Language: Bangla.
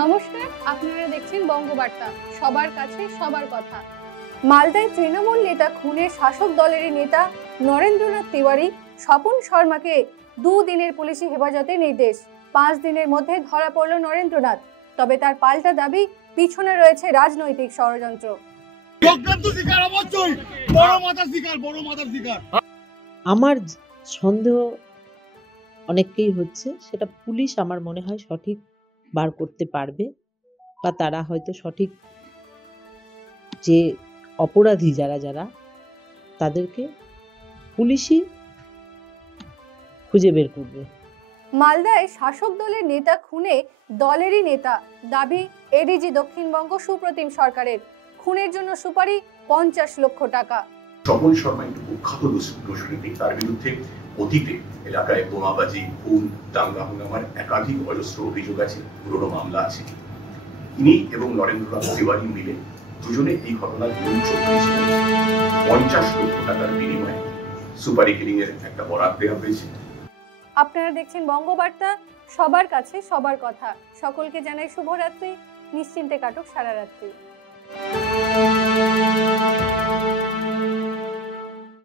নমস্কার, আপনারা দেখছেন বঙ্গবার্তা, সবার কাছে সবার কথা। মালদায় তৃণমূল নেতা খুনের শাসক দলের নেতা নরেন্দ্রনাথ তিওয়ারি স্বপন শর্মাকে 2 দিনের পুলিশি হেফাজতে নির্দেশ। 5 দিনের মধ্যে ধরা পড়ল নরেন্দ্রনাথ। তবে তার পাল্টা দাবি, পিছনে রয়েছে রাজনৈতিক ষড়যন্ত্র। আমার সন্দেহ অনেককেই হচ্ছে, সেটা পুলিশ আমার মনে হয় সঠিক বার করতে পারবে, বা তারা হয়তো সঠিক যে অপরাধী যারা তাদেরকে পুলিশই খুঁজে বের করবে। মালদায় শাসক দলের নেতা খুনে দলেরই নেতা, দাবি এডিজি দক্ষিণবঙ্গ সুপ্রতিম সরকারের। খুনের জন্য সুপারি 50 লক্ষ টাকা। স্বপন শর্মা একটু কুখ্যাত দুষ্কৃতী, তার বিরুদ্ধে অতীতে এলাকায় বোমাবাজি, খুন, দাঙ্গা হাঙ্গামার একাধিক অজস্র অভিযোগ আছে, পুরনো মামলা আছে। ইনি এবং নরেন্দ্রনাথ তিওয়ারি মিলে দুজনে এই ঘটনার মূল চক্রে ছিলেন। 50 লক্ষ টাকার বিনিময়ে সুপারি কিলিং এর একটা বরাত দেওয়া হয়েছে। আপনারা দেখছেন বঙ্গবার্তা, সবার কাছে সবার কথা। সকলকে জানাই শুভরাত্রি, নিশ্চিন্তে কাটুক সারা রাত্রি।